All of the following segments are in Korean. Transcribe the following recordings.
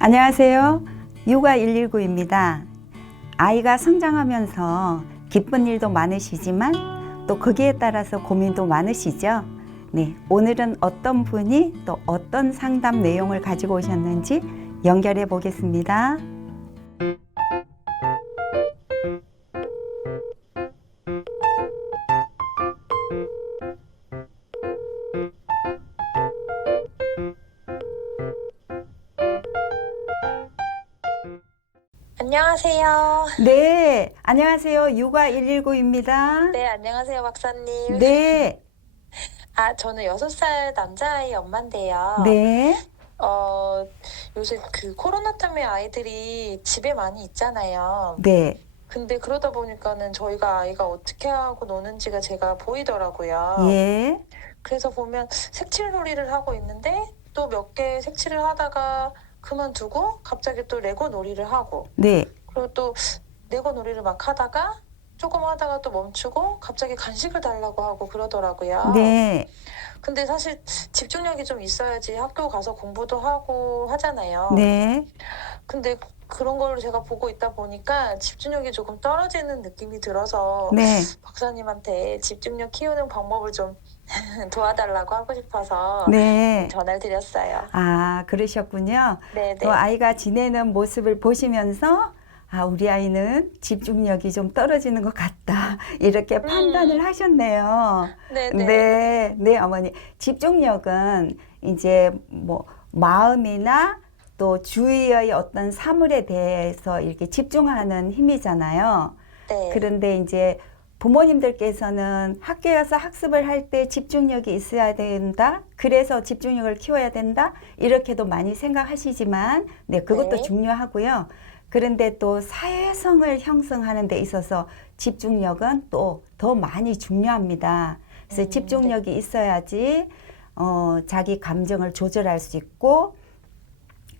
안녕하세요. 육아 119입니다. 아이가 성장하면서 기쁜 일도 많으시지만 또 거기에 따라서 고민도 많으시죠? 네, 오늘은 어떤 분이 또 어떤 상담 내용을 가지고 오셨는지 연결해 보겠습니다. 안녕하세요. 네, 안녕하세요. 육아 119입니다. 네, 안녕하세요, 박사님. 네, 저는 6살 남자아이 엄마인데요. 네, 요새 코로나 때문에 아이들이 집에 많이 있잖아요. 네, 근데 그러다 보니까는 저희가 아이가 어떻게 하고 노는지가 제가 보이더라고요. 예, 그래서 보면 색칠놀이를 하고 있는데 또 몇 개 색칠을 하다가 그만두고 갑자기 또 레고 놀이를 하고 네, 그리고 또 레고 놀이를 막 하다가 조금 하다가 또 멈추고 갑자기 간식을 달라고 하고 그러더라고요. 네, 근데 사실 집중력이 좀 있어야지 학교 가서 공부도 하고 하잖아요. 네, 근데 그런 걸 제가 보고 있다 보니까 집중력이 조금 떨어지는 느낌이 들어서 네. 박사님한테 집중력 키우는 방법을 좀 도와달라고 하고 싶어서 네. 전화를 드렸어요. 아, 그러셨군요. 네네. 또 아이가 지내는 모습을 보시면서 우리 아이는 집중력이 좀 떨어지는 것 같다. 이렇게 판단을 하셨네요. 네네. 네, 네, 어머니. 집중력은 이제 뭐 마음이나 또 주위의 어떤 사물에 대해서 이렇게 집중하는 힘이잖아요. 네. 그런데 이제 부모님들께서는 학교에서 학습을 할 때 집중력이 있어야 된다. 그래서 집중력을 키워야 된다. 이렇게도 많이 생각하시지만, 네, 그것도 네. 중요하고요. 그런데 또 사회성을 형성하는 데 있어서 집중력은 또 더 많이 중요합니다. 그래서 집중력이 있어야지, 자기 감정을 조절할 수 있고,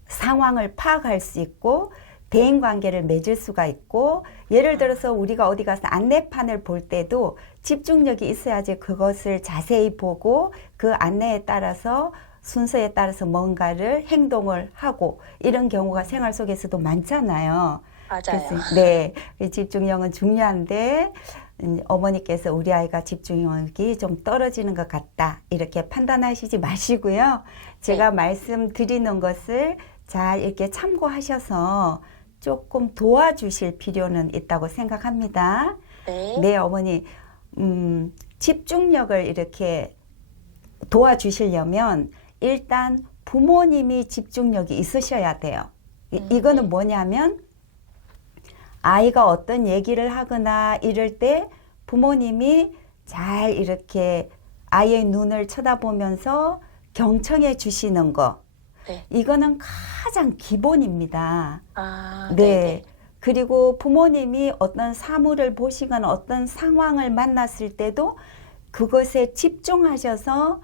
상황을 파악할 수 있고, 대인 관계를 맺을 수가 있고, 예를 들어서 우리가 어디 가서 안내판을 볼 때도 집중력이 있어야지 그것을 자세히 보고 그 안내에 따라서 순서에 따라서 뭔가를 행동을 하고 이런 경우가 생활 속에서도 많잖아요. 맞아요. 그래서 네, 집중력은 중요한데 어머니께서 우리 아이가 집중력이 좀 떨어지는 것 같다 이렇게 판단하시지 마시고요. 제가 말씀드리는 것을 잘 이렇게 참고하셔서 조금 도와주실 필요는 있다고 생각합니다. 네. 네, 어머니, 집중력을 이렇게 도와주시려면 일단 부모님이 집중력이 있으셔야 돼요. 이거는 뭐냐면 아이가 어떤 얘기를 하거나 이럴 때 부모님이 잘 이렇게 아이의 눈을 쳐다보면서 경청해 주시는 거. 네. 이거는 가장 기본입니다. 네. 네. 그리고 부모님이 어떤 사물을 보시거나 어떤 상황을 만났을 때도 그것에 집중하셔서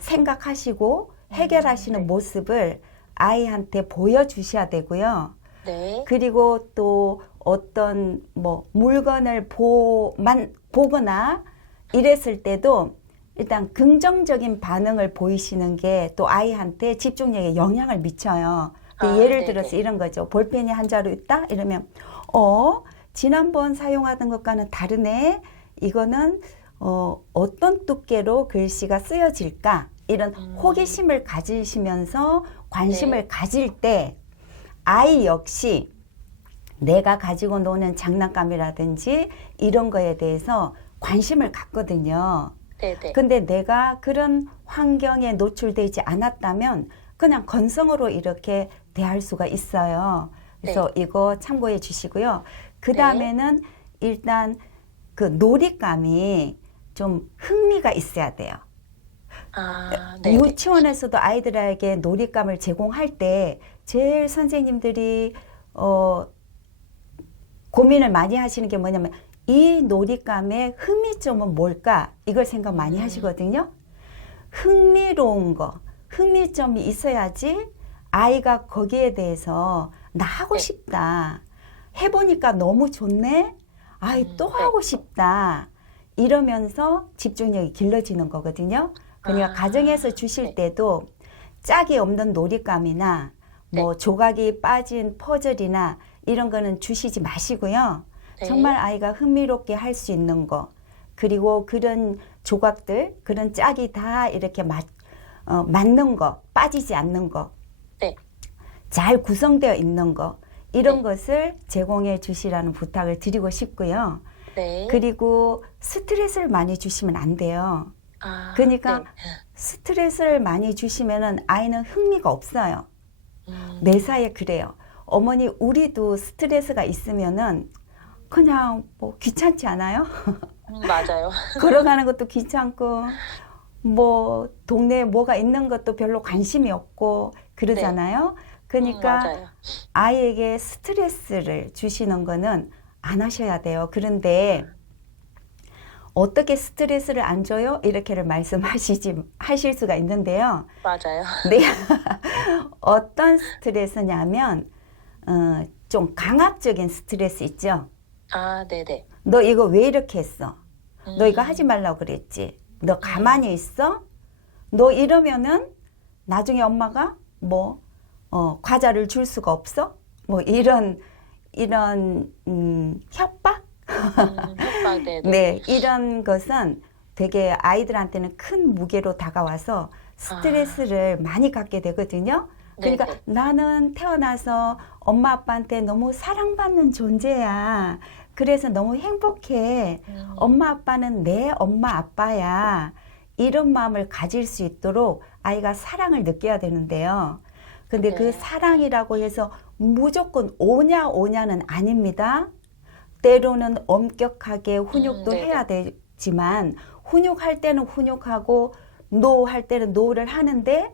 생각하시고 해결하시는 네. 모습을 아이한테 보여주셔야 되고요. 네. 그리고 또 어떤 뭐 물건을 보거나 이랬을 때도 일단 긍정적인 반응을 보이시는 게 또 아이한테 집중력에 영향을 미쳐요. 예를 네네. 들어서 이런 거죠. 볼펜이 한 자루 있다? 이러면 지난번 사용하던 것과는 다르네. 이거는 어떤 두께로 글씨가 쓰여질까? 이런 호기심을 가지시면서 관심을 가질 때 아이 역시 내가 가지고 노는 장난감이라든지 이런 거에 대해서 관심을 갖거든요. 네네. 근데 내가 그런 환경에 노출되지 않았다면 그냥 건성으로 이렇게 대할 수가 있어요. 그래서 이거 참고해 주시고요. 그 다음에는 일단 그 놀잇감이 좀 흥미가 있어야 돼요. 네네. 유치원에서도 아이들에게 놀잇감을 제공할 때 제일 선생님들이 고민을 많이 하시는 게 뭐냐면 이 놀잇감의 흥미점은 뭘까? 이걸 생각 많이 하시거든요. 흥미로운 거, 흥미점이 있어야지 아이가 거기에 대해서 나 하고 싶다. 해보니까 너무 좋네? 아이 또 하고 싶다. 이러면서 집중력이 길러지는 거거든요. 그러니까 가정에서 주실 때도 짝이 없는 놀잇감이나 뭐 조각이 빠진 퍼즐이나 이런 거는 주시지 마시고요. 네. 정말 아이가 흥미롭게 할 수 있는 거, 그리고 그런 조각들, 그런 짝이 다 이렇게 맞는 거, 빠지지 않는 거, 네. 잘 구성되어 있는 거, 이런 네. 것을 제공해 주시라는 부탁을 드리고 싶고요. 네. 그리고 스트레스를 많이 주시면 안 돼요. 아, 그러니까 네. 스트레스를 많이 주시면은 아이는 흥미가 없어요. 음, 매사에 그래요. 어머니, 우리도 스트레스가 있으면은 그냥 뭐 귀찮지 않아요? 맞아요. 걸어가는 것도 귀찮고, 뭐 동네에 뭐가 있는 것도 별로 관심이 없고 그러잖아요. 그러니까 맞아요. 아이에게 스트레스를 주시는 거는 안 하셔야 돼요. 그런데 어떻게 스트레스를 안 줘요? 이렇게를 하실 수가 있는데요. 맞아요. 네. 어떤 스트레스냐면 좀 강압적인 스트레스 있죠. 아, 네네. 너 이거 왜 이렇게 했어? 너 이거 음, 하지 말라고 그랬지? 너 가만히 있어? 너 이러면은 나중에 엄마가 뭐 과자를 줄 수가 없어? 뭐 이런 협박? 협박, 네네. 네, 이런 것은 되게 아이들한테는 큰 무게로 다가와서 스트레스를 많이 갖게 되거든요. 그러니까 네네. 나는 태어나서 엄마 아빠한테 너무 사랑받는 존재야. 그래서 너무 행복해. 엄마 아빠는 내 엄마 아빠야. 이런 마음을 가질 수 있도록 아이가 사랑을 느껴야 되는데요. 근데 그 네. 사랑이라고 해서 무조건 오냐는 아닙니다. 때로는 엄격하게 훈육도 네네. 해야 되지만 훈육할 때는 훈육하고 노할 때는 노를 하는데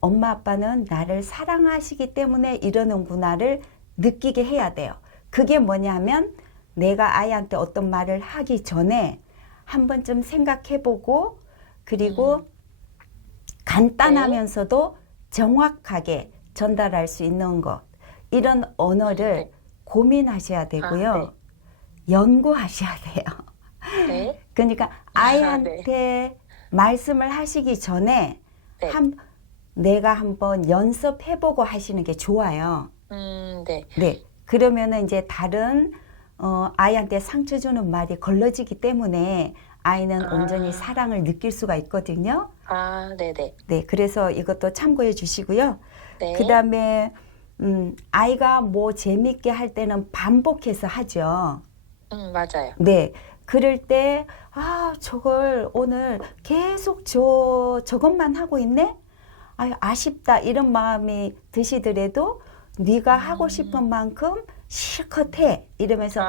엄마 아빠는 나를 사랑하시기 때문에 이러는구나를 느끼게 해야 돼요. 그게 뭐냐면 내가 아이한테 어떤 말을 하기 전에 한 번쯤 생각해보고 그리고 간단하면서도 정확하게 전달할 수 있는 것, 이런 언어를 네. 고민하셔야 되고요. 연구하셔야 돼요. 네. 그러니까 아이한테 말씀을 하시기 전에 네. 내가 한번 연습해보고 하시는 게 좋아요. 네. 네. 그러면은 이제 다른 아이한테 상처 주는 말이 걸러지기 때문에 아이는 온전히 사랑을 느낄 수가 있거든요. 아, 네네. 네. 그래서 이것도 참고해 주시고요. 네. 그 다음에 아이가 뭐 재밌게 할 때는 반복해서 하죠. 맞아요. 네. 그럴 때, 저걸 오늘 계속 저것만 하고 있네? 아쉽다. 이런 마음이 드시더라도 네가 하고 싶은 만큼 실컷 해. 이러면서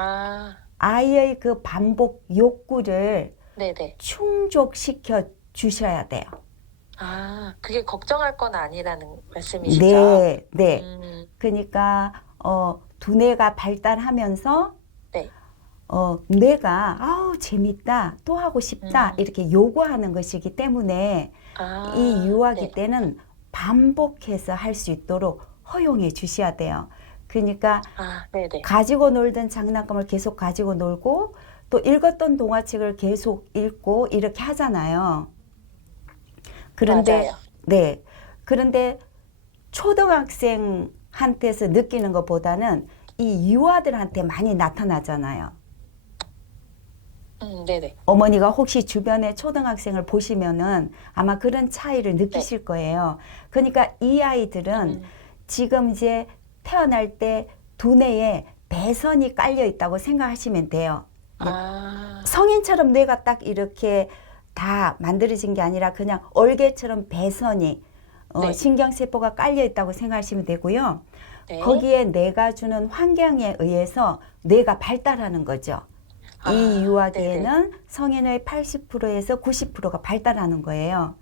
아이의 그 반복 욕구를 네네. 충족시켜 주셔야 돼요. 그게 걱정할 건 아니라는 말씀이시죠? 네, 네. 그러니까 두뇌가 발달하면서 네. 뇌가 재밌다, 또 하고 싶다 이렇게 요구하는 것이기 때문에 이 유아기 네. 때는 반복해서 할 수 있도록 허용해 주셔야 돼요. 그러니까 네네. 가지고 놀던 장난감을 계속 가지고 놀고 또 읽었던 동화책을 계속 읽고 이렇게 하잖아요. 그런데 맞아요. 네. 그런데 초등학생한테서 느끼는 것보다는 이 유아들한테 많이 나타나잖아요. 네네. 어머니가 혹시 주변에 초등학생을 보시면은 아마 그런 차이를 느끼실 거예요. 그러니까 이 아이들은 지금 이제 태어날 때 두뇌에 배선이 깔려 있다고 생각하시면 돼요. 성인처럼 뇌가 딱 이렇게 다 만들어진 게 아니라 그냥 얼개처럼 배선이 네. 신경세포가 깔려 있다고 생각하시면 되고요. 네. 거기에 뇌가 주는 환경에 의해서 뇌가 발달하는 거죠. 이 유아기에는 성인의 80%에서 90%가 발달하는 거예요.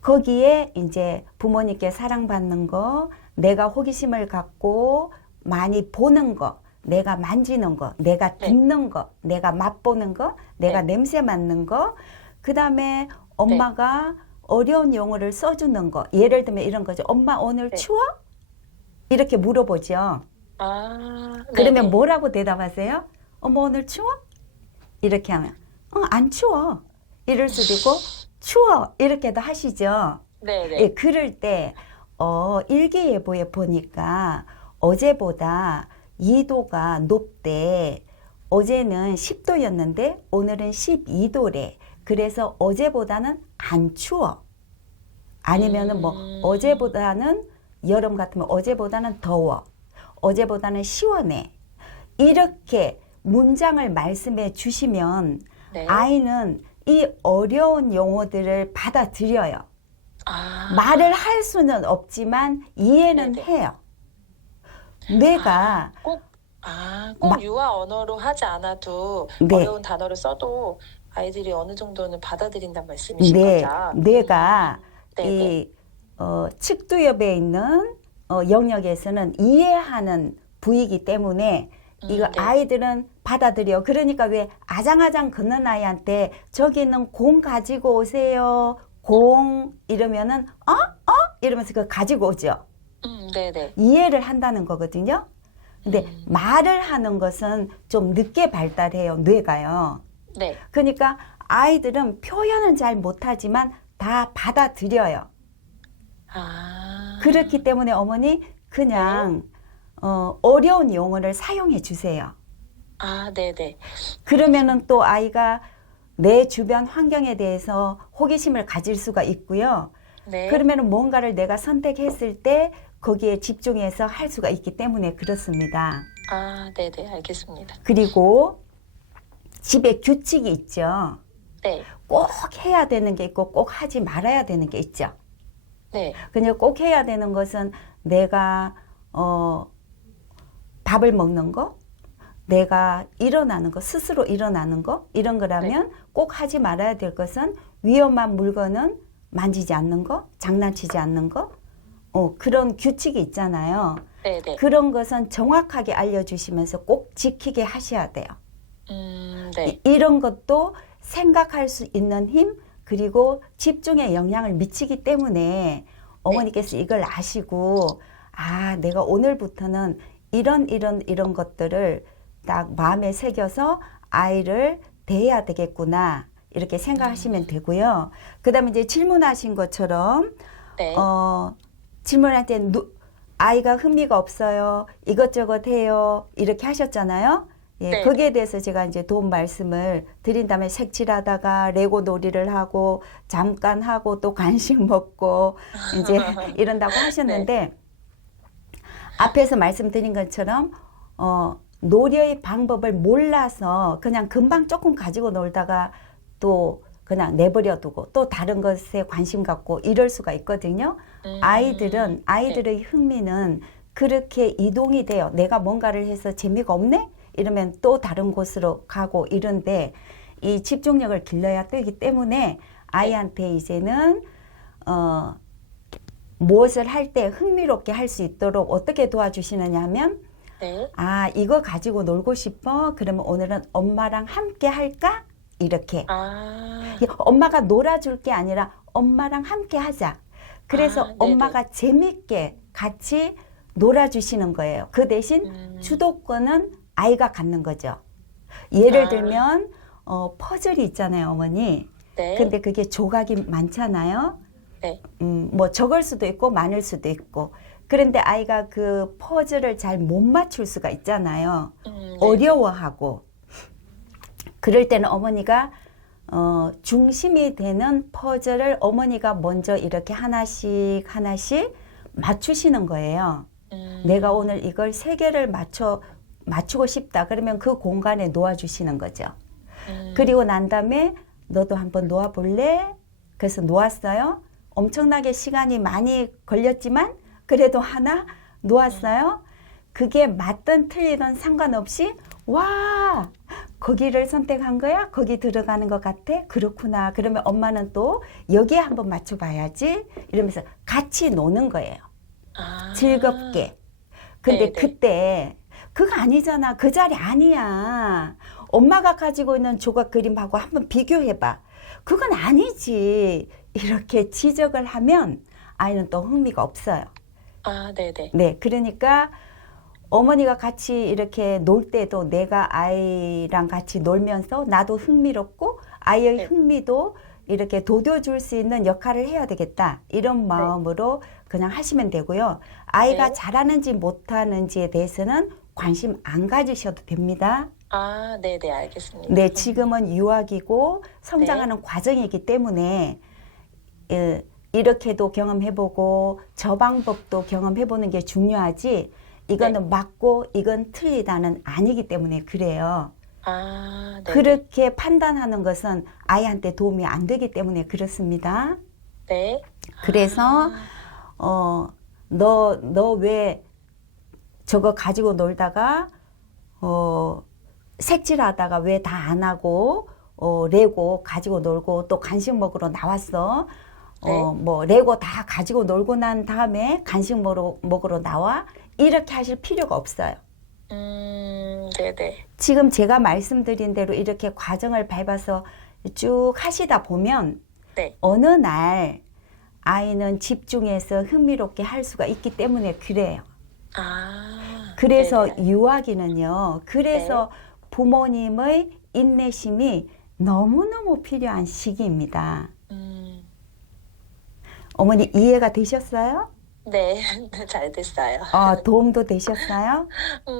거기에 이제 부모님께 사랑받는 거, 내가 호기심을 갖고 많이 보는 거, 내가 만지는 거, 내가 듣는 거, 내가 맛보는 거, 내가 냄새 맡는 거, 그 다음에 엄마가 어려운 용어를 써주는 거. 예를 들면 이런 거죠. 엄마 오늘 추워? 이렇게 물어보죠. 그러면 뭐라고 대답하세요? 엄마 오늘 추워? 이렇게 하면 안 추워. 이럴 수도 있고 추워. 이렇게도 하시죠. 네네. 예, 그럴 때 일기예보에 보니까 어제보다 2도가 높대. 어제는 10도였는데 오늘은 12도래. 그래서 어제보다는 안 추워. 아니면은 뭐 어제보다는 여름 같으면 어제보다는 더워. 어제보다는 시원해. 이렇게 문장을 말씀해 주시면 네. 아이는 이 어려운 용어들을 받아들여요. 아, 말을 할 수는 없지만 이해는 네네. 해요. 뇌가 꼭 꼭 마- 유아 언어로 하지 않아도 네. 어려운 단어를 써도 아이들이 어느 정도는 받아들인다는 말씀이신 뇌, 거죠? 뇌가 네네. 이 측두엽에 있는 영역에서는 이해하는 부위이기 때문에 이거 네. 아이들은 받아들여. 그러니까 왜 아장아장 걷는 아이한테 저기 있는 공 가지고 오세요. 공 이러면은 이러면서 그거 가지고 오죠. 네네. 이해를 한다는 거거든요. 근데 말을 하는 것은 좀 늦게 발달해요. 뇌가요. 네. 그러니까 아이들은 표현은 잘 못하지만 다 받아들여요. 아, 그렇기 때문에 어머니 그냥 어려운 용어를 사용해 주세요. 네네. 그러면은 또 아이가 내 주변 환경에 대해서 호기심을 가질 수가 있고요. 네. 그러면은 뭔가를 내가 선택했을 때 거기에 집중해서 할 수가 있기 때문에 그렇습니다. 네네. 알겠습니다. 그리고 집에 규칙이 있죠. 네. 꼭 해야 되는 게 있고 꼭 하지 말아야 되는 게 있죠. 네. 근데 꼭 해야 되는 것은 내가 밥을 먹는 거, 내가 일어나는 거, 스스로 일어나는 거 이런 거라면 꼭 하지 말아야 될 것은 위험한 물건은 만지지 않는 거, 장난치지 않는 거, 그런 규칙이 있잖아요. 네네. 그런 것은 정확하게 알려주시면서 꼭 지키게 하셔야 돼요. 네. 이런 것도 생각할 수 있는 힘 그리고 집중에 영향을 미치기 때문에 어머니께서 이걸 아시고 내가 오늘부터는 이런 것들을 딱 마음에 새겨서 아이를 대해야 되겠구나 이렇게 생각하시면 되고요. 그 다음에 이제 질문하신 것처럼 네. 질문할 때 아이가 흥미가 없어요. 이것저것 해요. 이렇게 하셨잖아요. 예, 네. 거기에 대해서 제가 이제 도움 말씀을 드린 다음에 색칠하다가 레고 놀이를 하고 잠깐 하고 또 간식 먹고 이제 이런다고 하셨는데 앞에서 말씀드린 것처럼 놀이의 방법을 몰라서 그냥 금방 조금 가지고 놀다가 또 그냥 내버려 두고 또 다른 것에 관심 갖고 이럴 수가 있거든요. 아이들의 흥미는 그렇게 이동이 돼요. 내가 뭔가를 해서 재미가 없네? 이러면 또 다른 곳으로 가고 이런데 이 집중력을 길러야 되기 때문에 아이한테 이제는 무엇을 할 때 흥미롭게 할 수 있도록 어떻게 도와주시느냐 하면 네. 이거 가지고 놀고 싶어? 그러면 오늘은 엄마랑 함께 할까? 이렇게. 엄마가 놀아줄 게 아니라 엄마랑 함께 하자. 그래서 네네. 엄마가 재밌게 같이 놀아주시는 거예요. 그 대신 주도권은 아이가 갖는 거죠. 예를 들면 퍼즐이 있잖아요, 어머니. 네. 근데 그게 조각이 많잖아요. 네. 뭐 적을 수도 있고 많을 수도 있고. 그런데 아이가 그 퍼즐을 잘 못 맞출 수가 있잖아요. 네. 어려워하고. 그럴 때는 어머니가 중심이 되는 퍼즐을 어머니가 먼저 이렇게 하나씩 맞추시는 거예요. 내가 오늘 이걸 3개를 맞추고 싶다. 그러면 그 공간에 놓아주시는 거죠. 그리고 난 다음에 너도 한번 놓아볼래? 그래서 놓았어요. 엄청나게 시간이 많이 걸렸지만 그래도 하나 놓았어요. 그게 맞든 틀리든 상관없이 와 거기를 선택한 거야? 거기 들어가는 것 같아? 그렇구나. 그러면 엄마는 또 여기에 한번 맞춰봐야지 이러면서 같이 노는 거예요. 즐겁게. 근데 네네. 그때 그거 아니잖아. 그 자리 아니야. 엄마가 가지고 있는 조각 그림하고 한번 비교해봐. 그건 아니지. 이렇게 지적을 하면 아이는 또 흥미가 없어요. 네네. 네, 그러니까 어머니가 같이 이렇게 놀 때도 내가 아이랑 같이 놀면서 나도 흥미롭고 아이의 흥미도 이렇게 돋워줄 수 있는 역할을 해야 되겠다. 이런 마음으로 그냥 하시면 되고요. 아이가 네. 잘하는지 못하는지에 대해서는 관심 안 가지셔도 됩니다. 아, 네네, 알겠습니다. 네, 지금은 유아기고 성장하는 과정이기 때문에 이렇게도 경험해보고 저 방법도 경험해보는 게 중요하지 이거는 맞고 이건 틀리다는 아니기 때문에 그래요. 아, 네. 그렇게 판단하는 것은 아이한테 도움이 안 되기 때문에 그렇습니다. 네. 그래서 너 왜 저거 가지고 놀다가 색칠하다가 왜 다 안 하고 레고 가지고 놀고 또 간식 먹으러 나왔어. 뭐 레고 다 가지고 놀고 난 다음에 간식 먹으러 나와. 이렇게 하실 필요가 없어요. 네네. 지금 제가 말씀드린 대로 이렇게 과정을 밟아서 쭉 하시다 보면 네. 어느 날 아이는 집중해서 흥미롭게 할 수가 있기 때문에 그래요. 아. 그래서 네네. 유아기는요. 그래서 부모님의 인내심이 너무너무 필요한 시기입니다. 어머니 이해가 되셨어요? 네, 잘 됐어요. 도움도 되셨어요?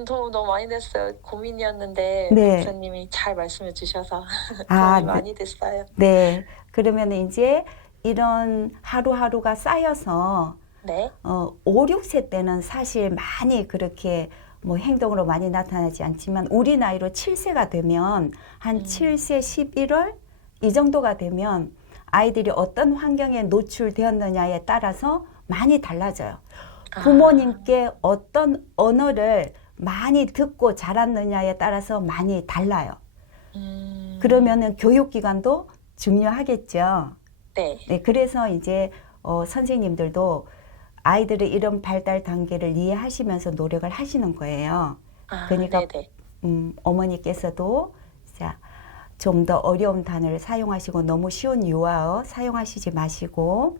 도움 너무 많이 됐어요. 고민이었는데 네. 박사님이 잘 말씀해 주셔서 아, 도움이 많이 됐어요. 네. 그러면 이제 이런 하루하루가 쌓여서 네. 5, 6세 때는 사실 많이 그렇게 뭐 행동으로 많이 나타나지 않지만 우리 나이로 7세가 되면 한 7세 11월 이 정도가 되면 아이들이 어떤 환경에 노출되었느냐에 따라서 많이 달라져요. 부모님께 어떤 언어를 많이 듣고 자랐느냐에 따라서 많이 달라요. 그러면은 교육기관도 중요하겠죠. 네. 네, 그래서 이제 선생님들도 아이들의 이런 발달 단계를 이해하시면서 노력을 하시는 거예요. 그러니까 네네. 어머니께서도 자, 좀 더 어려운 단어를 사용하시고 너무 쉬운 유아어 사용하시지 마시고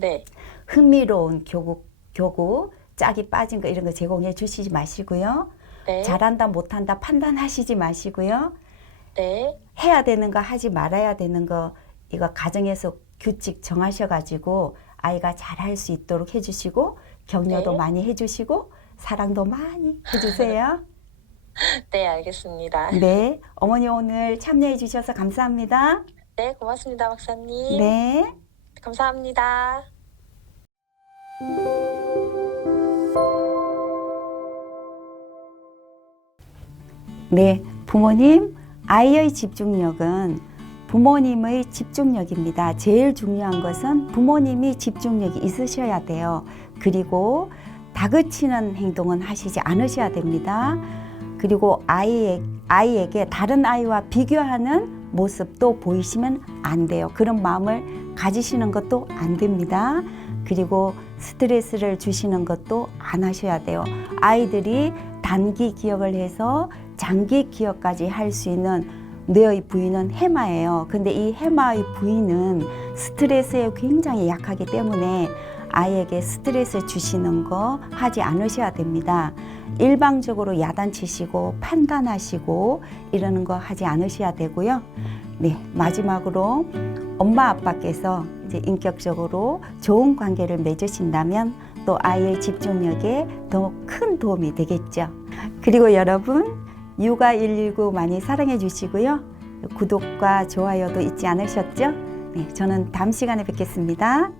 네. 흥미로운 교구, 짝이 빠진 거 이런 거 제공해 주시지 마시고요. 네. 잘한다 못한다 판단하시지 마시고요. 네. 해야 되는 거 하지 말아야 되는 거 이거 가정에서 규칙 정하셔가지고 아이가 잘할 수 있도록 해주시고 격려도 네. 많이 해주시고 사랑도 많이 해주세요. 네, 알겠습니다. 네, 어머니 오늘 참여해 주셔서 감사합니다. 네, 고맙습니다, 박사님. 네. 감사합니다. 네, 부모님, 아이의 집중력은 부모님의 집중력입니다. 제일 중요한 것은 부모님이 집중력이 있으셔야 돼요. 그리고 다그치는 행동은 하시지 않으셔야 됩니다. 그리고 아이에게 다른 아이와 비교하는 모습도 보이시면 안 돼요. 그런 마음을 가지시는 것도 안 됩니다. 그리고 스트레스를 주시는 것도 안 하셔야 돼요. 아이들이 단기 기억을 해서 장기 기억까지 할 수 있는 뇌의 부위는 해마예요. 근데 이 해마의 부위는 스트레스에 굉장히 약하기 때문에 아이에게 스트레스 주시는 거 하지 않으셔야 됩니다. 일방적으로 야단치시고 판단하시고 이러는 거 하지 않으셔야 되고요. 네, 마지막으로 엄마 아빠께서 이제 인격적으로 좋은 관계를 맺으신다면 또 아이의 집중력에 더 큰 도움이 되겠죠. 그리고 여러분 육아119 많이 사랑해 주시고요. 구독과 좋아요도 잊지 않으셨죠? 네, 저는 다음 시간에 뵙겠습니다.